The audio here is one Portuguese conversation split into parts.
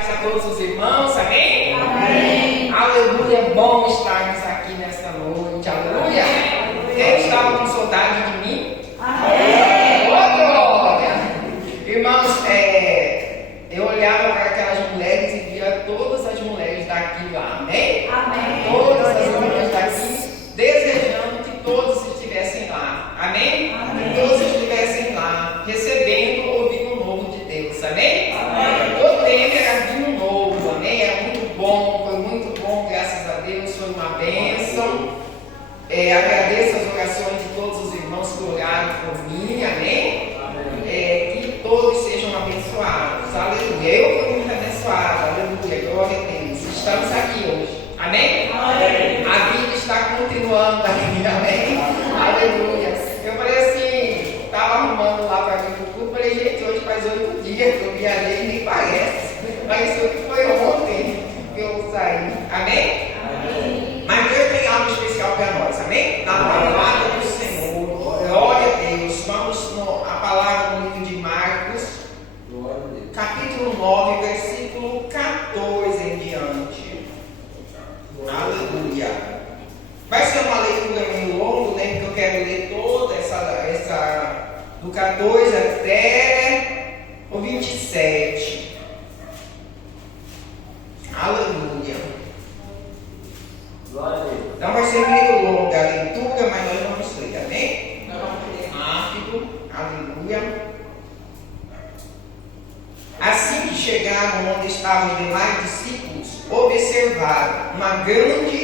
A todos os irmãos, amém? Amém. Aleluia, é bom estarmos aqui nesta noite, aleluia. Quem estava com saudade de mim? Amém. Glória! Irmãos, eu olhava para aquelas mulheres e via todas as mulheres daqui lá, amém? Amém. Todas as mulheres daqui, desejando que todos estivessem lá, amém? Amém. Que todos estivessem lá, recebendo o vinho novo de Deus, amém? Amém. O tempo era vinho novo, amém? Era muito bom, foi muito bom, graças a Deus, foi uma bênção. Agradeço as orações de todos os irmãos que oraram por mim, amém? Que todos sejam abençoados, aleluia. Eu fui muito abençoado, aleluia, glória a Deus. Estamos aqui hoje, amém? Amém. A vida está continuando aqui, amém? Aleluia. Eu falei assim, estava arrumando lá para vir para o culto, falei, gente, hoje faz 8 dias que eu viajei, nem parece. Mas isso aqui foi ontem que eu saí, amém? Amém. Mas Deus tem algo especial para nós, amém? Na palavra do Senhor, glória a Deus. Vamos a palavra no livro de Marcos, capítulo 9, versículo 14 em diante. Aleluia. Vai ser uma leitura meio longa, né? Porque eu quero ler toda essa do 14 até o 27. Aleluia. Então vai ser meio longa a leitura, mas nós vamos ler, amém? Nós vamos ler rápido, aleluia. Assim que chegaram onde estavam os demais discípulos, observaram uma grande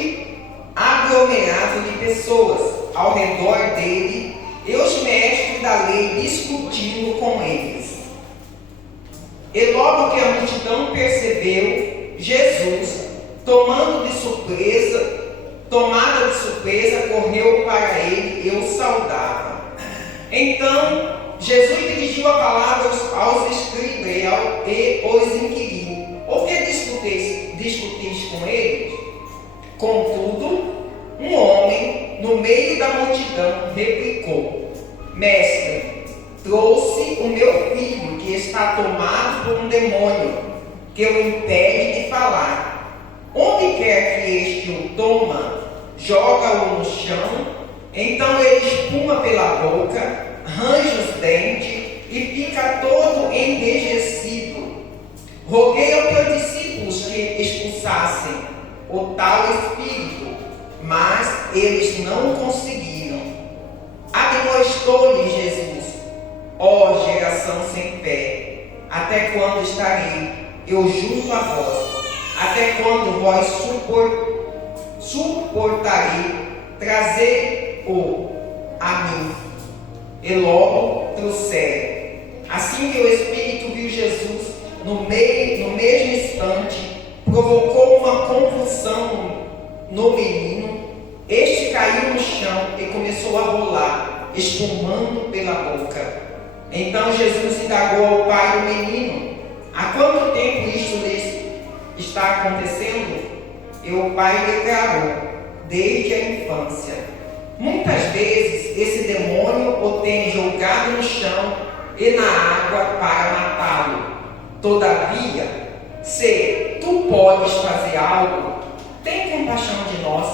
aglomerado de pessoas ao redor dele e os mestres da lei discutindo com eles. E logo que a multidão percebeu, Jesus, tomada de surpresa, correu para ele e o saudava. Então, Jesus dirigiu a palavra aos escribas e os inquiriu: por que discutis com eles? Contudo, um homem no meio da multidão replicou: Mestre, trouxe o meu filho que está tomado por um demônio, que o impede de falar. Onde quer que este o toma, joga-o no chão, então ele espuma pela boca, range os dentes e fica todo enrijecido. Roguei aos teus discípulos que expulsassem o tal espírito, mas eles não conseguiram. Admoestou-lhe Jesus: ó geração sem fé, até quando estarei eu junto a vós? Até quando vós suportarei trazer-o a mim? E logo trouxeram. Assim que o Espírito viu Jesus, no mesmo instante, provocou uma convulsão no menino. Este caiu no chão e começou a rolar, espumando pela boca. Então Jesus indagou ao pai do menino: há quanto tempo isto lhes está acontecendo? E o pai declarou: desde a infância. Muitas vezes esse demônio o tem jogado no chão e na água para matá-lo. Todavia, se tu podes fazer algo, tem compaixão de nós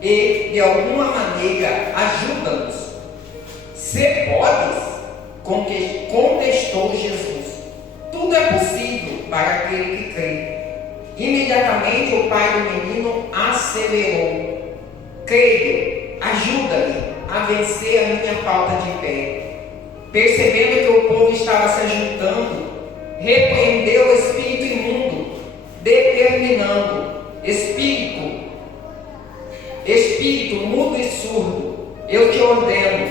e, de alguma maneira, ajuda-nos. Se podes, contestou Jesus, tudo é possível para aquele que crê. Imediatamente o pai do menino acelerou: creio, ajuda-me a vencer a minha falta de fé. Percebendo que o povo estava se ajuntando, repreendeu o espírito imundo, determinando: espírito mudo e surdo, eu te ordeno,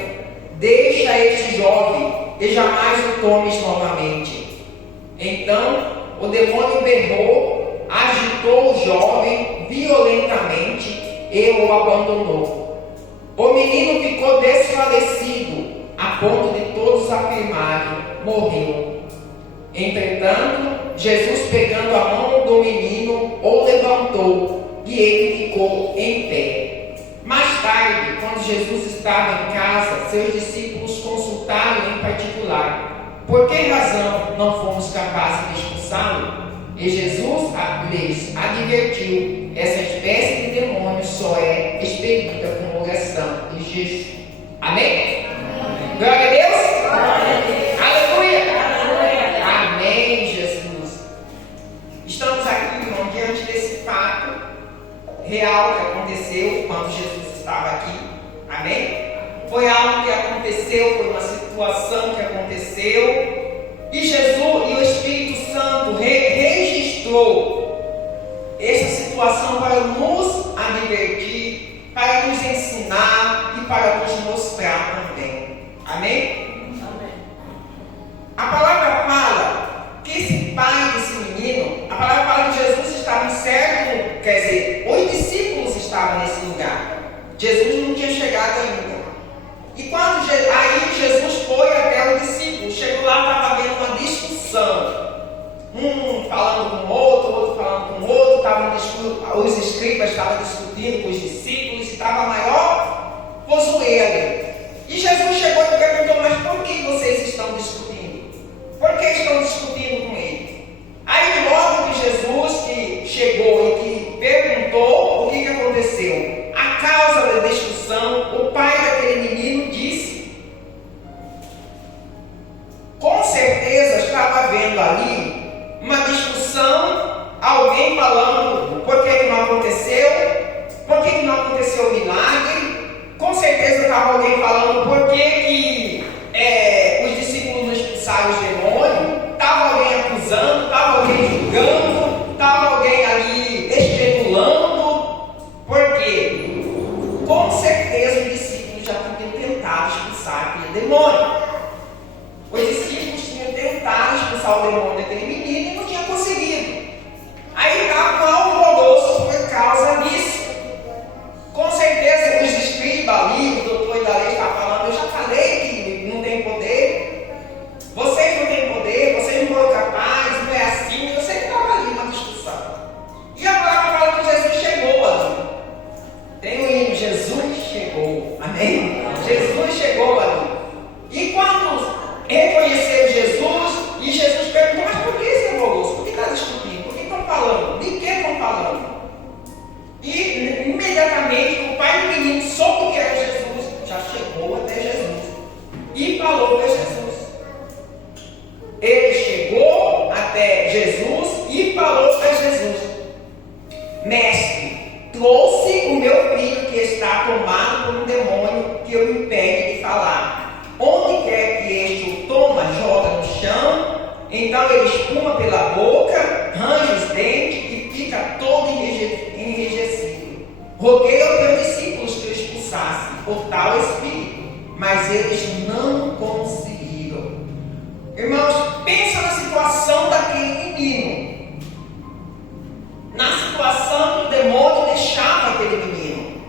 deixa este jovem e jamais o tomes novamente. Então o demônio berrou, agitou o jovem violentamente e o abandonou. O menino ficou desfalecido, a ponto de todos afirmarem: morreu. Entretanto, Jesus, pegando a mão do menino, o levantou e ele ficou em pé. Mais tarde, quando Jesus estava em casa, seus discípulos consultaram em particular: por que razão não fomos capazes de expulsá-lo? E Jesus lhes advertiu: essa espécie de demônio só é expelida com oração e jejum. Amém? Glória a Deus! Aleluia! Amém, Jesus. Estamos aqui, irmão, diante desse fato real que aconteceu quando Jesus estava aqui. Amém? Foi algo que aconteceu, foi uma situação que aconteceu. E Jesus e o Espírito Santo registrou essa situação para nos advertir, para nos ensinar e para nos mostrar também. Amém? Amém. A palavra fala que esse pai desse menino, a palavra fala que Jesus estava certo, quer dizer, os discípulos estavam nesse lugar. Jesus não tinha chegado ainda. E quando aí Jesus foi até o discípulo, chegou lá, estava havendo uma discussão. Um falando com o outro falando com o outro, os escribas estavam discutindo com os discípulos, e estava a maior vozoeira. E Jesus chegou e perguntou: mas por que vocês estão discutindo? Por que estão discutindo com ele? Aí logo que Jesus que chegou e que perguntou, o que aconteceu? A causa da discussão, o pai daquele menino disse: com certeza estava havendo ali uma discussão, alguém falando por que não aconteceu, por que não aconteceu o milagre. Com certeza estava alguém falando por que os discípulos não expulsaram os demônios, estava alguém acusando, estava alguém julgando, estava alguém ali especulando. Por quê? Com certeza os discípulos já tinham tentado expulsar aquele demônio. Os discípulos tinham tentado expulsar o demônio daquele menino e não tinham conseguido. Aí estava um alvoroço por causa disso. Com certeza os escribas ali, o doutor da lei está falando: eu já falei que não tem poder, vocês não têm poder, vocês não foram capazes, não é assim. Você estava ali na discussão. E a palavra fala que Jesus chegou ali. Tem o hino: Jesus chegou. Amém? Jesus chegou ali. E quando reconheceu Jesus, e Jesus perguntou: mas por que esse alvoroço? Por que está discutindo? Por que estão falando? De que estão falando? E imediatamente o pai do menino soube que era Jesus, já chegou até Jesus e falou para Jesus. Ele chegou até Jesus e falou para Jesus: mestre, trouxe o meu filho que está tomado por um demônio que o impede de falar. Onde quer que este o toma, joga no chão, então ele espuma pela boca, range os dentes e fica todo enrijecido. Roguei aos teus discípulos que o expulsassem por tal espírito, mas eles não conseguiram. Irmãos, pensa na situação daquele menino, na situação que o demônio deixava aquele menino,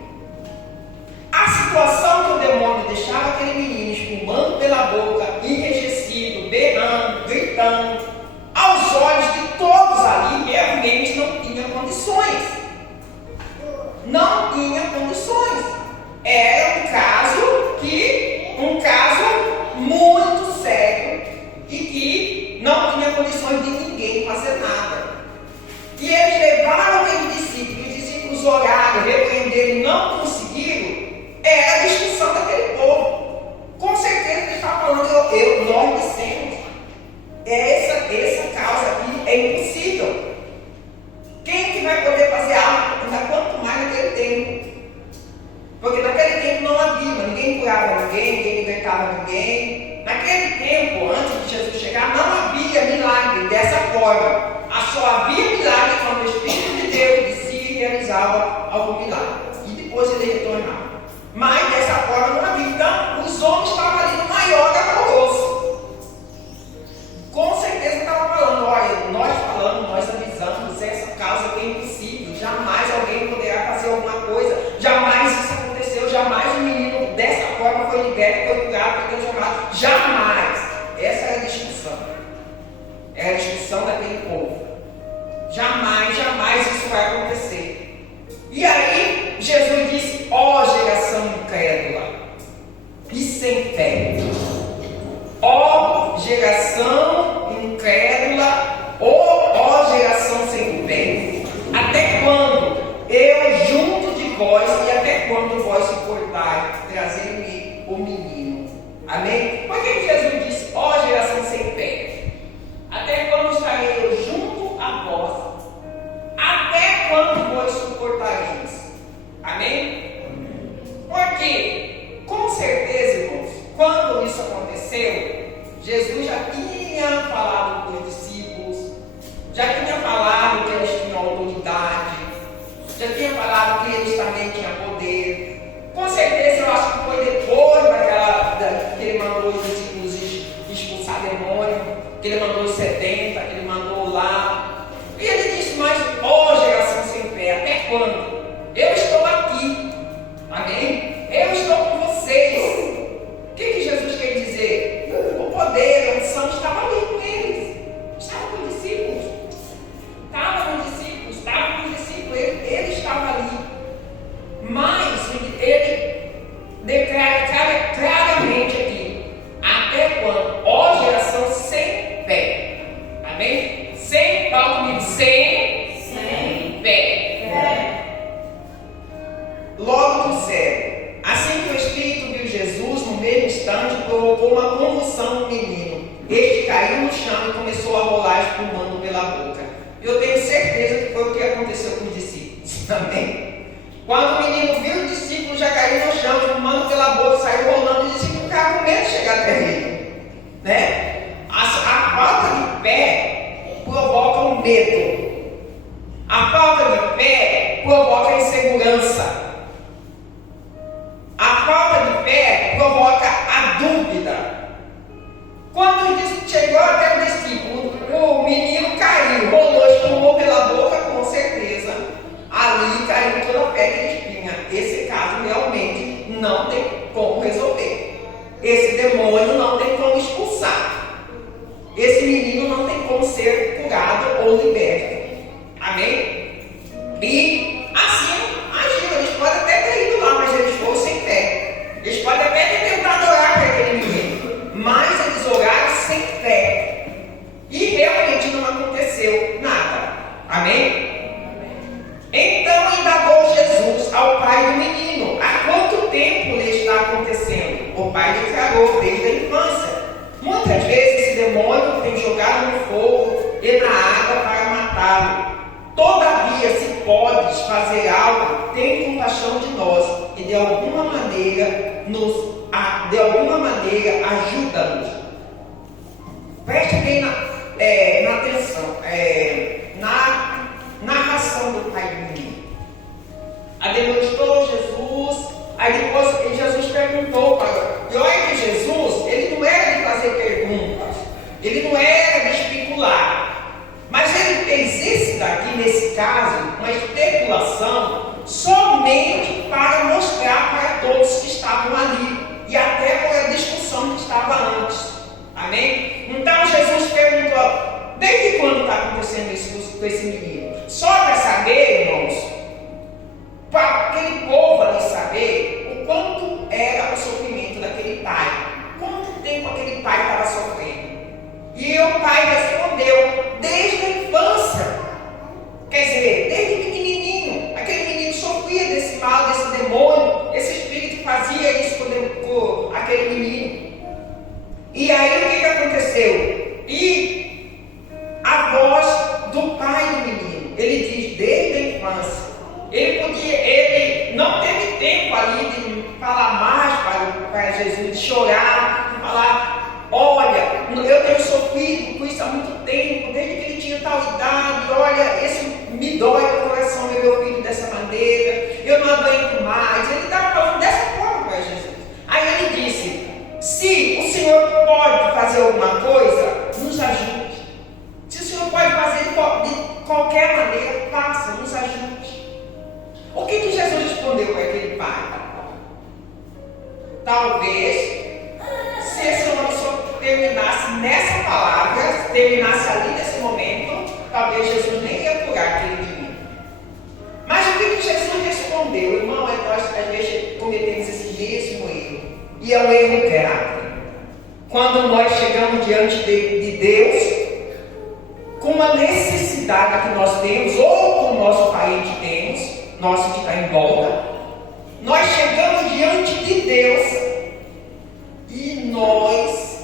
a situação que o demônio deixava aquele menino espumando pela boca, enrijecido, berrando, gritando, aos olhos de todos ali, realmente não tinha condições. Não tinha condições. Era um caso muito sério e que não tinha condições de ninguém fazer nada. E eles levaram aquele discípulo, e os discípulos oraram, repreenderam e não conseguiram. Era a discussão daquele povo. Com certeza ele está falando: nós dissemos. Essa causa aqui é impossível. Quem que vai poder fazer algo? Ainda quanto mais naquele tempo. Porque naquele tempo não havia, ninguém curava ninguém, ninguém libertava ninguém. Naquele tempo, antes de Jesus chegar, não havia milagre dessa forma. Só havia milagre quando o Espírito de Deus descia e realizava algum milagre. E depois ele retornava. Mas dessa forma não havia. Então, os homens estavam ali no maior alvoroço. Com certeza estava falando: olha, nós avisamos, essa causa que é impossível. Jamais alguém poderá fazer alguma coisa. Jamais isso aconteceu. Jamais o menino dessa forma foi liberto, foi curado, foi transformado. Jamais. Essa era a discussão. Era a discussão daquele povo. Jamais isso vai acontecer. E aí, Jesus disse: ó geração incrédula e sem fé. Ó geração incrédula, ó geração comigo, sem fé. Logo do céu. Assim que o Espírito viu Jesus, no mesmo instante, provocou uma convulsão no menino. Ele caiu no chão e começou a rolar espumando pela boca. Eu tenho certeza que foi o que aconteceu com os discípulos também. Quando o menino viu o discípulo já cair no chão, espumando pela boca, saiu rolando, o discípulo ficava com medo de chegar até ele. Né? A falta de fé provoca o medo. A falta de fé provoca a insegurança. A falta de fé provoca a dúvida. Quando chegou até o discípulo, o menino caiu, rolou, espumou pela boca, com certeza. Ali caiu toda a fé que ele tinha. Esse caso realmente não tem como resolver. Esse demônio não tem como expulsar. Esse menino não tem como ser curado ou liberto. Amém? E assim agiu. Eles podem até ter ido lá, mas eles foram sem fé. Eles podem até ter tentado orar para aquele menino, mas eles oraram sem fé. E realmente não aconteceu nada. Amém? Então indagou Jesus ao pai do menino: há quanto tempo lhe está acontecendo? O pai declarou: desde a infância. Muitas vezes esse demônio tem jogado no fogo e na água para matá-lo. Todavia, se podes fazer algo, tem compaixão de nós e de alguma maneira ajuda-nos. Preste bem na atenção, na narração do pai do menino. Ademostrou Jesus, aí depois Jesus perguntou e olha que Jesus, ele não era de fazer perguntas, ele não era de especular. Mas ele fez esse daqui, nesse caso, uma especulação somente para mostrar para todos que estavam ali e até para a discussão que estava antes. Amém? Então Jesus perguntou: desde quando está acontecendo isso com esse menino? Só para saber, irmãos, para aquele povo ali saber o quanto era o sofrimento daquele pai. Quanto tempo aquele pai estava sofrendo? E o pai respondeu: desde a infância. Quer dizer, desde pequenininho. Aquele menino sofria desse mal, desse demônio. Esse espírito fazia isso com aquele menino. E aí o que aconteceu? E a voz do pai do menino, ele diz: desde a infância. Ele não teve tempo ali de falar mais para Jesus, de chorar, de falar: olha, eu tenho sofrido com isso há muito tempo, desde que ele tinha tal idade, olha, isso me dói no coração ver meu filho dessa maneira, eu não aguento mais. Ele estava falando dessa forma para Jesus. Aí ele disse: se o Senhor pode fazer alguma coisa, nos ajude. Se o Senhor pode fazer de qualquer maneira, faça, nos ajude. O que Jesus respondeu para aquele pai? Talvez, se esse homem só terminasse nessa palavra, terminasse ali nesse momento, talvez Jesus nem ia curar aquele menino. Mas o que Jesus respondeu? Irmão, nós às vezes cometemos esse mesmo erro. E é um erro grave. Quando nós chegamos diante de Deus, com uma necessidade que nós temos, ou com o nosso parente temos, nosso que está em volta, nós chegamos diante de Deus e nós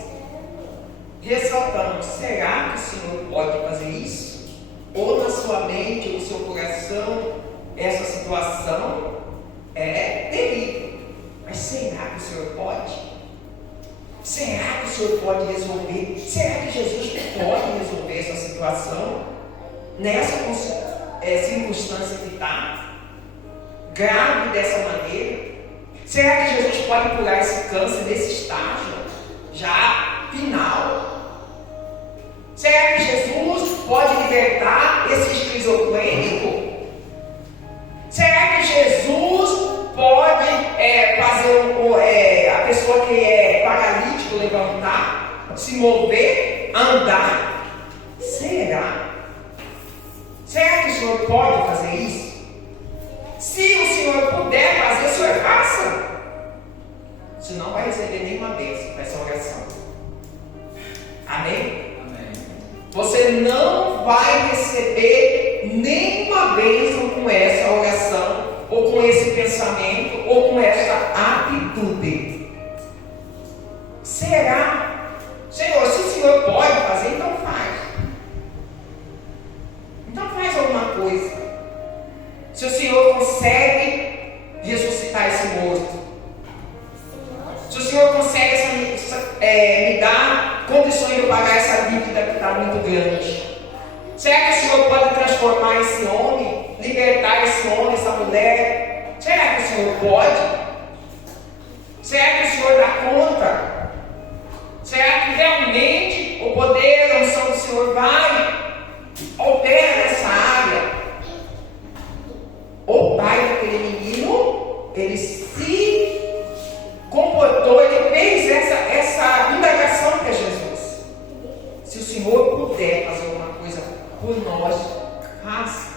ressaltamos: será que o Senhor pode fazer isso? Ou na sua mente, ou no seu coração, essa situação é terrível. Mas será que o Senhor pode? Será que o Senhor pode resolver? Será que Jesus pode resolver essa situação? Nessa circunstância que está grave dessa maneira? Será que Jesus pode curar esse câncer nesse estágio já final? Será que Jesus pode libertar esse esquizofrênico? Será que Jesus pode fazer a pessoa que é paralítico levantar, se mover, andar? Será? Será que o Senhor pode fazer isso? Se o Senhor puder fazer, o Senhor faça. Você não vai receber nenhuma bênção com essa oração. Amém? Amém. Você você não vai receber nenhuma bênção com essa oração, ou com esse pensamento, ou com essa atitude. Será? Senhor, se o Senhor pode fazer, então faz. Então faz alguma coisa. Se o Senhor consegue ressuscitar esse morto, se o Senhor consegue me dar condições de pagar essa dívida que está muito grande, será que o Senhor pode transformar esse homem, libertar esse homem, essa mulher? Será que o Senhor pode? Será que o Senhor dá conta? Será que realmente o poder, a unção do Senhor vai opera nessa área? O pai daquele menino, ele se comportou, ele fez essa indagação para Jesus. Se o Senhor puder fazer alguma coisa por nós, faça.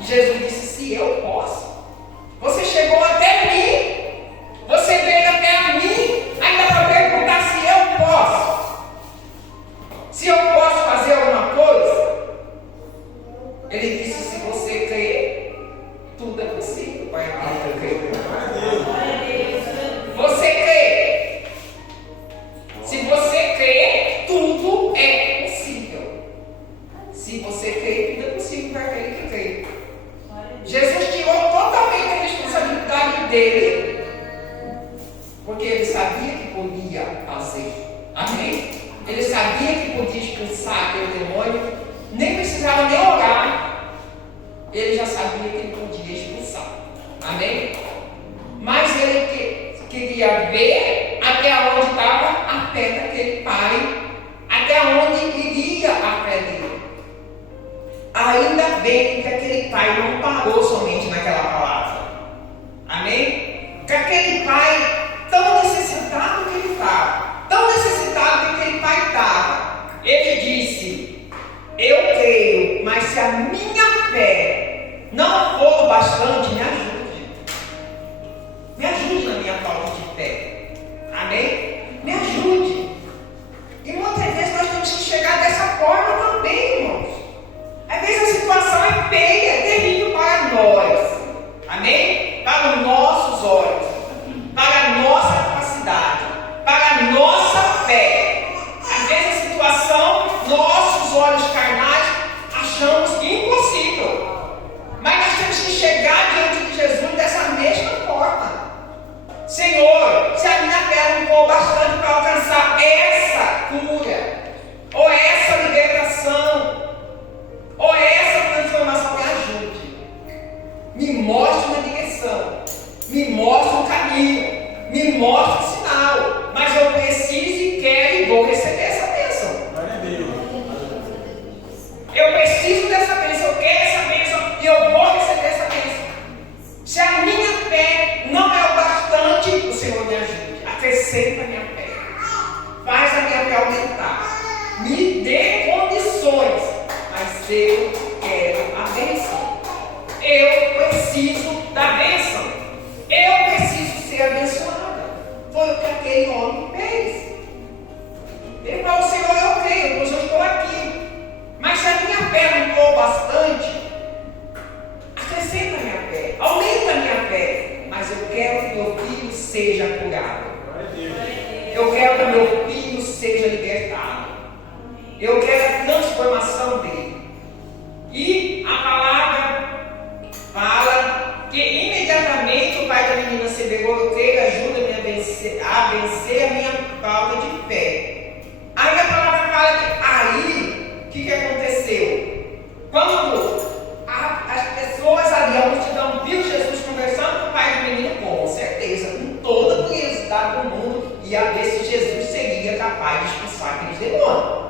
E Jesus disse: se eu posso. Você chegou até mim, você veio até mim, ainda para perguntar se eu posso. Se eu posso fazer alguma coisa. Ele disse: se você crer, tudo é possível para aquele que crê. Você crê. Se você crê, tudo é possível. Se você crê, tudo é possível para aquele que crê. Jesus tirou totalmente a responsabilidade dele, porque ele sabia que podia fazer. Amém? Ele sabia que podia expulsar aquele demônio, nem precisava nem orar. Ele já sabia que ele podia expulsar. Amém? Mas ele queria ver até onde estava a fé daquele pai, até onde iria a fé dele. Ainda bem que aquele pai não parou somente naquela palavra. Amém? Que aquele pai, tão necessitado que ele estava, tão necessitado que aquele pai estava, ele disse: eu creio, mas se a minha fé não for o bastante, me ajude. Me ajude na minha falta de fé. Amém? Me ajude. E muitas vezes nós temos que chegar dessa forma também, irmãos. Às vezes a situação é feia, é terrível para nós. Amém? Para os nossos olhos, para a nossa capacidade, para a nossa fé. Às vezes a situação, nossos olhos carnais, achamos impossível. Mas nós temos que chegar diante de Jesus dessa mesma forma. Senhor, se a minha fé não for bastante para alcançar essa cura, ou essa libertação, ou essa transformação, me ajude. Me mostre uma direção, me mostre um caminho, me mostre um sinal. Mas eu preciso e quero e vou receber essa bênção. Eu preciso dessa bênção, eu quero essa bênção e eu vou receber essa bênção. Se a minha fé não é o bastante, o Senhor me ajude. Acrescenta a minha fé. Faz a minha fé aumentar. Me dê condições. Mas eu quero a bênção. Eu preciso da bênção. Eu preciso ser abençoada. Foi o que aquele homem fez. Ele falou: Senhor, eu creio, pois eu estou aqui. Mas se a minha fé não for bastante, acrescenta a minha fé, aumenta a minha fé. Mas eu quero que meu filho seja curado. Eu quero que meu filho seja libertado. Eu quero a transformação dele. E a palavra fala que imediatamente o pai da menina se pegou: eu creio, ajuda-me a vencer a minha falta de fé. Aí a palavra fala que aí, o que aconteceu? Quando as pessoas ali, a multidão, viu Jesus conversando com o pai do menino, com certeza, com toda a curiosidade do mundo, ia ver se Jesus seria capaz de expulsar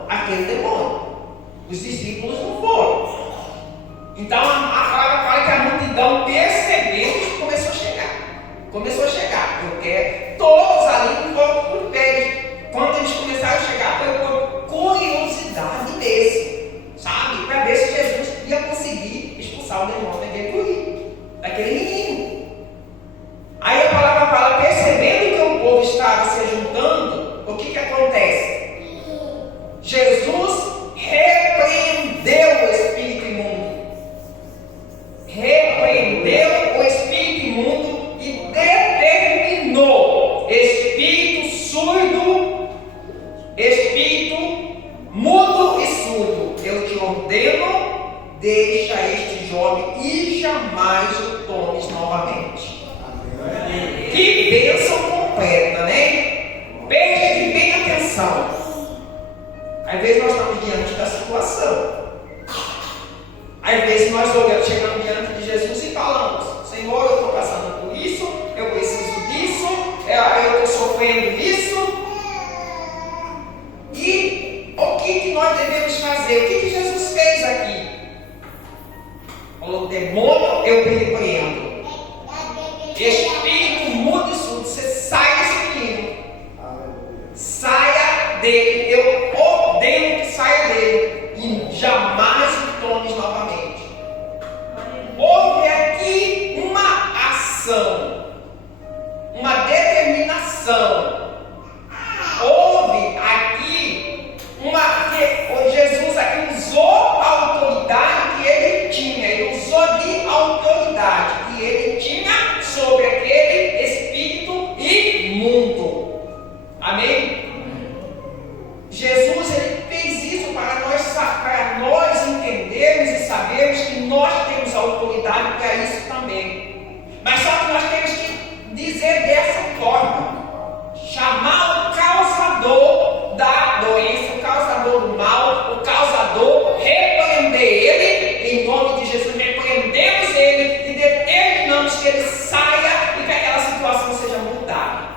aquele demônio. Os discípulos não foram. Então a palavra fala que a multidão, percebendo, começou a chegar. Eu quero, todos ali foram por pé. Quando eles começaram a chegar, foi por curiosidade mesmo, sabe? Para ver se Jesus ia conseguir expulsar o demônio daquele menino. Aí a palavra fala: percebendo que o povo estava se juntando, o que acontece? Jesus deixa este jovem e jamais o tomes novamente. Que bênção completa, né? Preste bem atenção. Às vezes nós estamos diante da situação. Às vezes nós chegamos diante de Jesus e falamos: Senhor, eu estou passando por isso, eu preciso disso, eu estou sofrendo isso. E o que nós devemos fazer? O que Jesus fez aqui? Falou: demônio, eu repreendo. Espírito mudo e surdo, você sai desse menino. Saia dele. Eu ordeno que saia dele. E jamais o tomes novamente. Houve aqui uma ação, uma determinação. Houve aqui Jesus aqui usou a autoridade que ele tinha. Ele usou de autoridade que ele tinha sobre aquele espírito imundo. Amém? Jesus ele fez isso para nós entendermos e sabermos que nós temos autoridade para isso também. Mas só que nós temos que dizer dessa forma: chamar o causador da doença, o causador do mal, o causador, repreender ele, em nome de Jesus, repreendemos ele e determinamos que ele saia e que aquela situação seja mudada.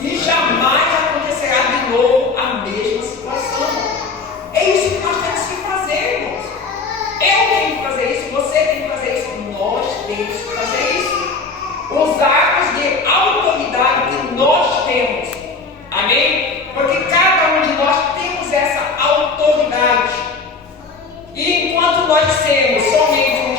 E jamais acontecerá de novo a mesma situação. É isso que nós temos que fazer, irmãos. Eu tenho que fazer isso, você tem que fazer isso, nós temos que fazer isso. Usarmos de autoridade que nós temos. Amém? Porque cada um de nós temos essa autoridade. E enquanto nós temos somente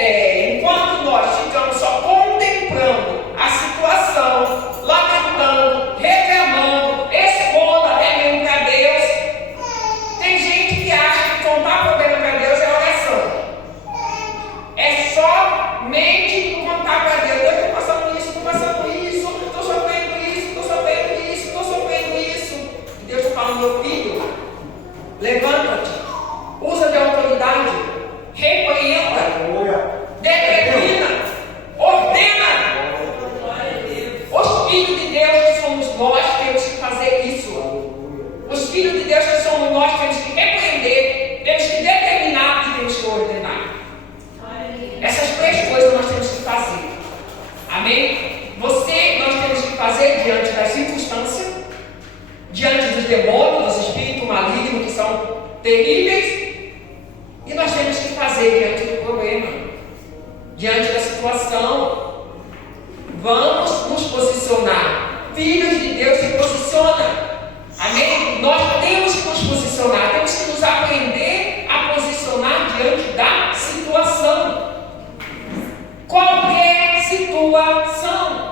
enquanto nós ficamos só contemplando a situação, lamentando, reclamando, expondo até mesmo para Deus, tem gente que acha que contar problema para Deus é oração. É somente contar para Deus: eu estou passando isso, estou sofrendo isso. E Deus está falando: meu filho, levanta-te, usa de autoridade, repreenda, determina, ordena. Os filhos de Deus que somos nós temos que fazer isso. Os filhos de Deus que somos nós temos que repreender, temos que determinar e temos que ordenar. Essas três coisas nós temos que fazer. Amém? Nós temos que fazer diante das circunstâncias, diante dos demônios, dos espíritos malignos que são terríveis, e nós temos que fazer diante do problema, diante da situação. Vamos nos posicionar. Filhos de Deus se posicionam. Amém? Nós temos que nos posicionar, temos que nos aprender a posicionar diante da situação. Qualquer situação,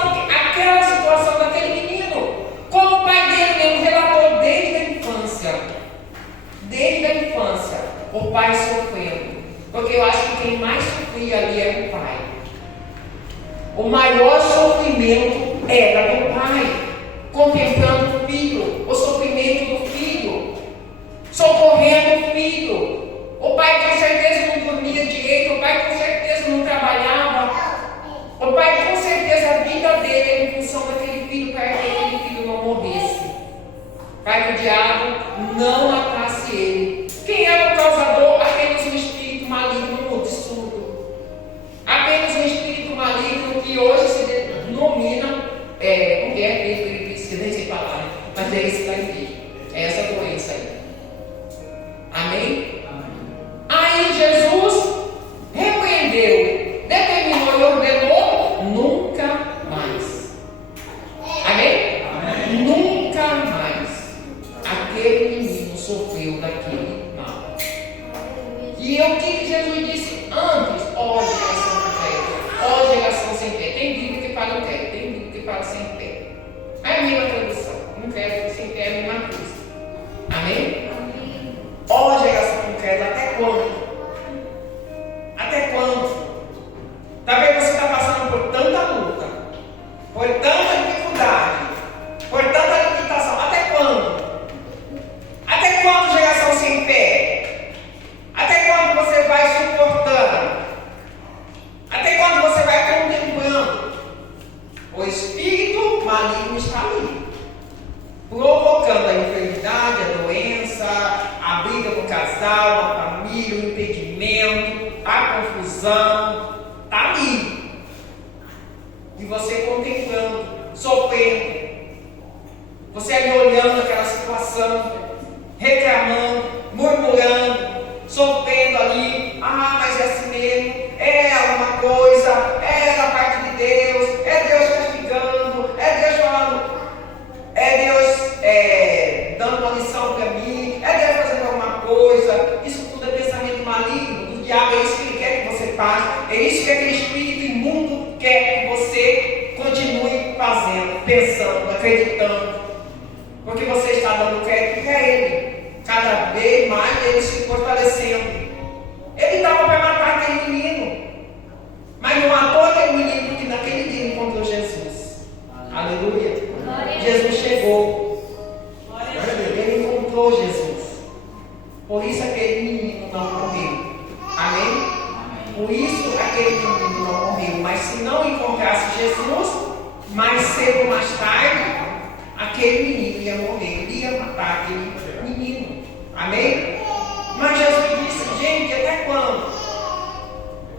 porque aquela situação daquele menino, como o pai dele mesmo relatou desde a infância, o pai sofrendo. Porque eu acho que quem mais sofria ali era o pai. O maior sofrimento era do pai, contemplando o filho, o sofrimento do filho, socorrendo o filho. O pai com certeza não dormia direito, o pai com certeza não trabalhava, o pai com certeza a vida dele era em função daquele filho, para que aquele filho não morresse, para que o diabo não matasse ele. Quem era o causador? Apenas um espírito maligno, mudo e surdo. Apenas um espírito maligno que hoje se denomina ele disse que nem sei falar, né? Mas ele está em vida. É essa doença aí. Amém? Aí Jesus repreendeu, determinou e ordenou: nunca mais. Amém? Nunca mais aquele menino sofreu daquele mal. E o que Jesus disse antes? Ó geração sem fé, ó geração sem fé. Tem Bíblia que fala quer, tem Bíblia que fala sem fé. É a mesma tradução. Não quero, sem fé é a mesma coisa. Amém? Ó geração incrédula, até quando? Até quando? Talvez você está passando por tanta luta, por tanta dificuldade, por tanta limitação. Até quando? casal, uma família, um impedimento, a confusão, está ali. E você contemplando, sofrendo, você ali olhando aquela situação, reclamando, murmurando, sofrendo ali, mas é assim mesmo, é alguma coisa, é da parte de Deus, é Deus castigando, é Deus falando, é Deus dando uma lição para mim, é Deus fazendo alguma coisa. Isso tudo é pensamento maligno do diabo, é isso que ele quer que você faça, é isso que aquele espírito imundo quer que você continue fazendo, pensando, acreditando, porque você está dando crédito para ele. Cada vez mais ele se fortalecendo. Ele estava para matar aquele menino, mas não matou aquele menino porque naquele dia encontrou Jesus. Aleluia. Jesus chegou. Ele encontrou Jesus. Por isso aquele menino não morreu. Amém? Por isso aquele menino não morreu. Mas se não encontrasse Jesus, mais cedo ou mais tarde, aquele menino ia morrer. Ele ia matar aquele menino. Amém? Mas Jesus disse: gente, até quando?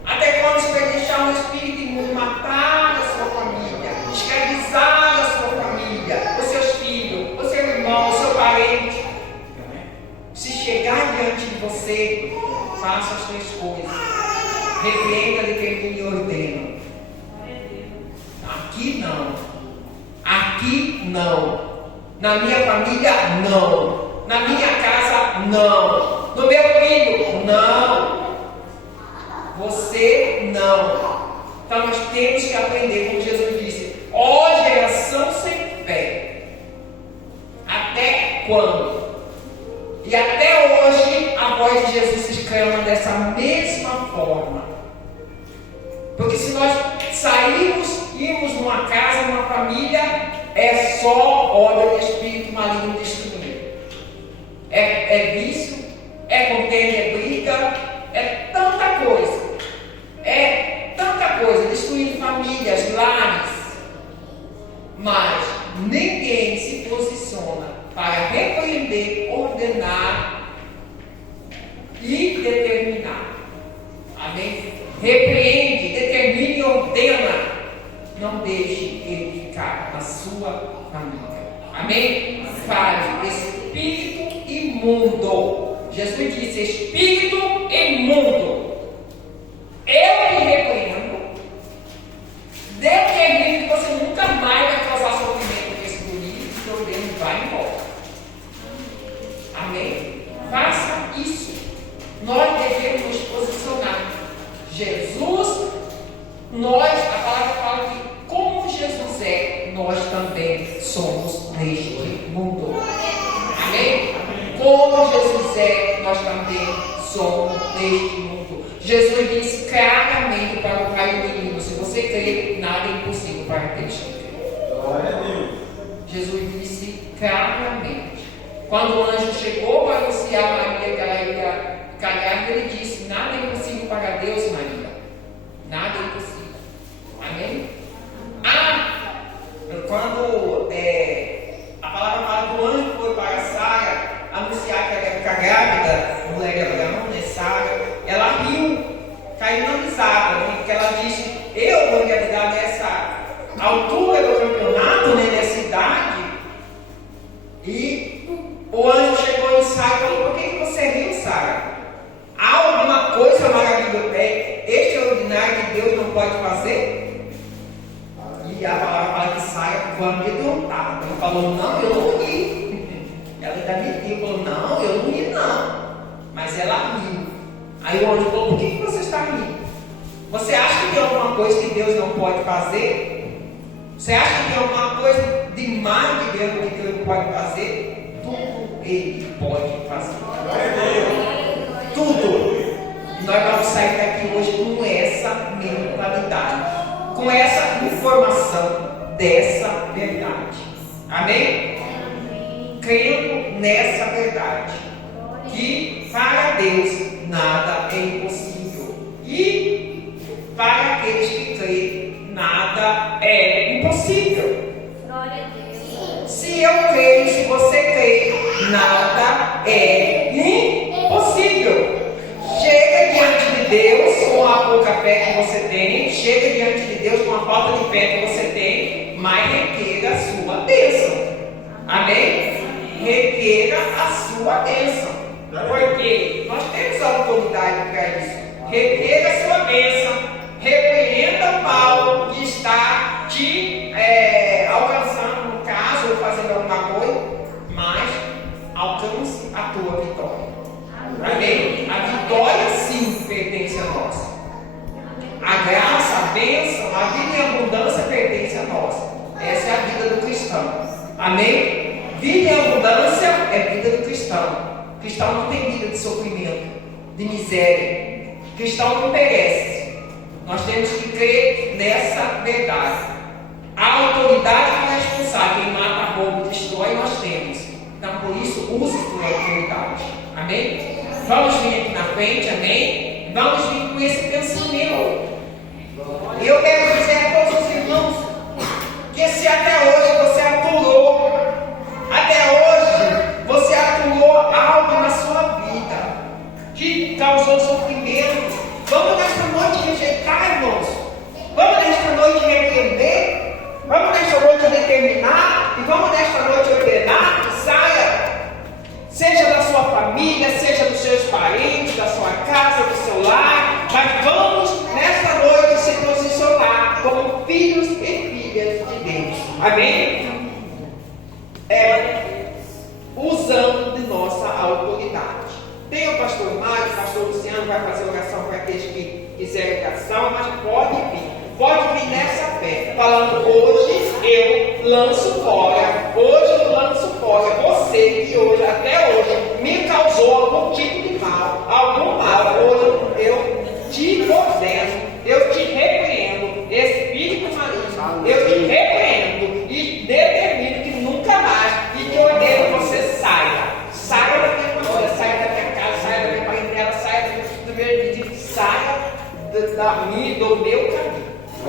Até quando você vai deixar um espírito imundo matar a sua família, escravizar a sua família, os seus filhos, o seu irmão, o seu parente? Se chegar diante de você, faça as suas coisas, repreenda, determine e ordena. Aqui não, aqui não, na minha família não. Na minha casa, não. No meu filho, não. Você, não. Então nós temos que aprender, como Jesus disse: ó geração sem fé. Até quando? E até hoje a voz de Jesus se exclama dessa mesma forma. Porque se nós sairmos, irmos numa casa, numa família, é só obra de espírito maligno destruir. É vício, é contenda, é briga, é tanta coisa. É tanta coisa, destruindo famílias, lares. Mas ninguém se posiciona para repreender, ordenar e determinar. Amém? Repreende, determina e ordena. Não deixe ele ficar na sua família. Amém? Fale, espírito imundo. Jesus disse: espírito imundo, eu te repreendo, determino que você nunca mais vai causar sofrimento com esse guri, e teu Deus vai embora. Amém? Faça isso. Nós devemos nos posicionar. Jesus, a palavra fala que como Jesus é, nós também somos neste mundo. Amém? Como Jesus é, nós também somos neste mundo. Jesus disse claramente para o pai do menino: se você crer, nada é impossível para aqueles que creem. Glória a Deus. Jesus disse claramente. Quando o anjo chegou para anunciar a Maria que ela ia calhar, ele disse: nada é impossível para Deus, Maria. Nada é impossível. Amém? Quando a palavra fala que o anjo foi para Sara anunciar que ela ia ficar grávida, a mulher de Abraão, Sara, ela riu, caiu na risada, porque ela disse: eu vou engravidar nessa altura do campeonato, nessa idade. E o anjo chegou em Sara e falou: por que você riu, Sara? Há alguma coisa maravilhosa, extraordinária que Deus não pode fazer? E a palavra fala que Sara ficou amedrontada. Ele falou: não, eu não ri. Ela ainda me riu, falou: não, eu não ri não. Mas ela riu. Aí o anjo falou: por que você está rindo? Você acha que tem alguma coisa que Deus não pode fazer? Você acha que tem alguma coisa demais de Deus que Deus não pode fazer? Tudo Ele pode fazer. Tudo. E nós vamos sair daqui hoje com essa mentalidade, com essa informação dessa verdade. Amém? Crendo nessa verdade, que para Deus nada é impossível, e para aqueles que creem nada é impossível. Se eu creio, se você crê, nada é impossível. a pouca fé que você tem, chega diante de Deus com a falta de fé que você tem, mas requeira a sua bênção. Amém? Requeira a sua bênção. Porque nós temos autoridade para isso. Requeira a sua bênção. Repreenda o mal que está te alcançando, no caso, ou fazendo alguma coisa, mas alcance a tua vitória. Amém? A vitória sim pertence a nós. A graça, a bênção, a vida em abundância pertence a nós. Essa é a vida do cristão. Amém? Vida em abundância é vida do cristão. Cristão não tem vida de sofrimento, de miséria. Cristão não perece. Nós temos que crer nessa verdade. A autoridade para expulsar quem mata, rouba e destrói, nós temos. Então, por isso, use sua autoridade. Amém? Vamos vir aqui na frente, amém? Vamos vir com esse pensamento. E eu quero dizer a todos os irmãos que se até hoje você aturou algo na sua vida que causou sofrimento, vamos nesta noite rejeitar, irmãos. Vamos nesta noite repreender. Vamos nesta noite determinar. E vamos nesta noite ordenar que saia. Seja da sua família, seja dos seus parentes, da sua casa, do seu lar. Mas vamos nesta noite se posicionar como filhos e filhas de Deus. Amém? Usando de nossa autoridade. Tem o pastor Mário, o pastor Luciano vai fazer oração para aqueles que quiserem oração, mas pode vir nessa fé, falando: hoje eu lanço fora, você que hoje, até hoje, me causou algum tipo de mal, hoje eu te ordeno, eu te repreendo, espírito maligno, eu te repreendo e determino que nunca mais, e que ordeno que você saia da minha família, saia da minha casa, saia da minha parentela, do meu pedido, saia do meu caminho. E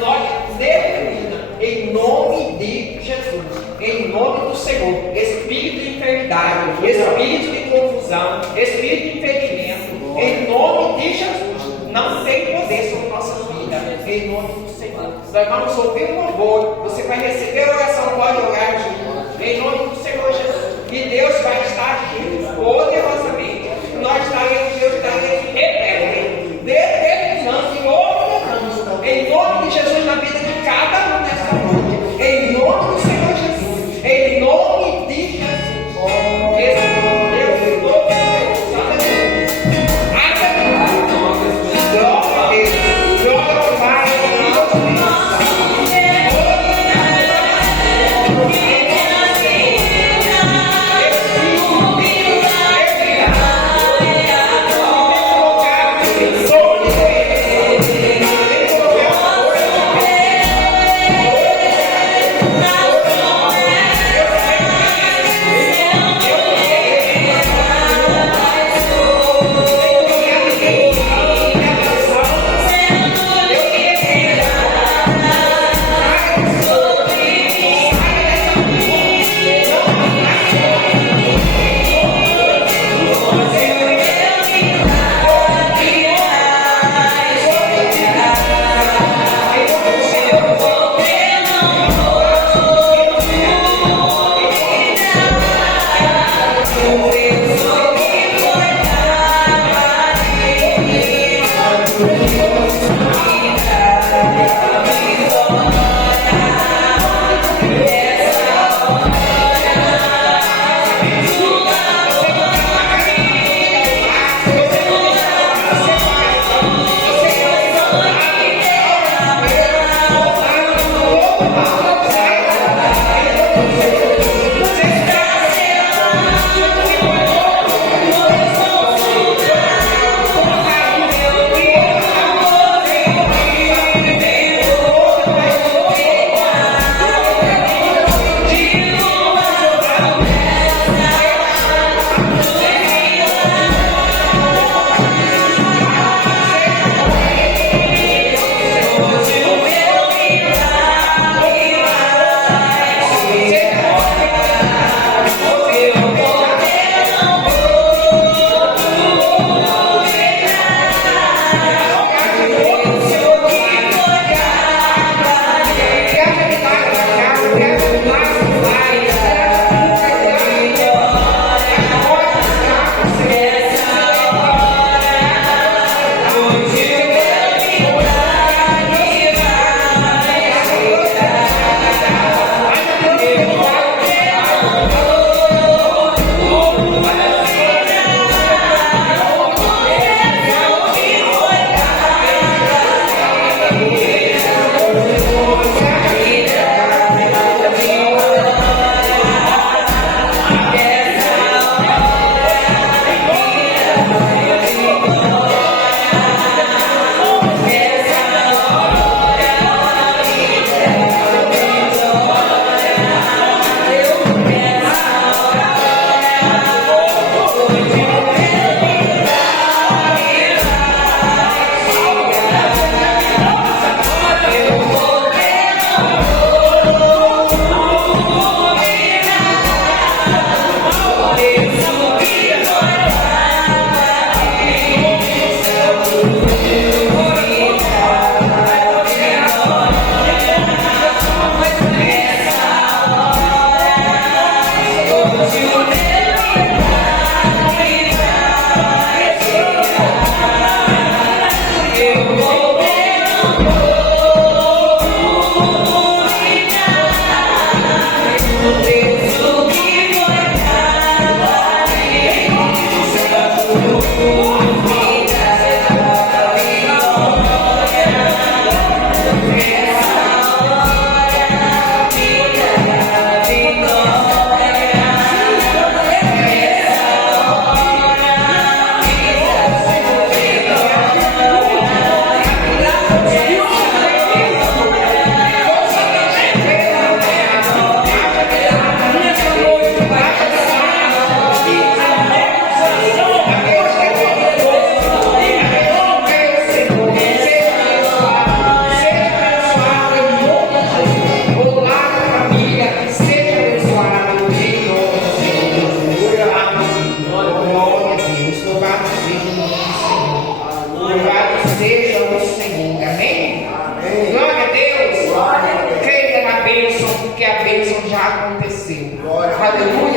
nós determina em nome de Jesus, em nome do Senhor, espírito de enfermidade, espírito de confusão, espírito de impedimento, em nome de Jesus, não tem poder sobre nossas vidas, em nome do Senhor. Nós vamos ouvir um louvor, você vai receber a oração, pode orar junto, em nome do Senhor Jesus, e Deus vai estar agindo poderosamente. Nós estaremos, Deus estaremos determinando e ordenando, em nome de Jesus, na vida de cada um nessa noite, em nome do Senhor Jesus, em nome de Jesus. Deus todo glória a Deus, glória ao Pai, Filho Seja bênção já aconteceu. Aleluia.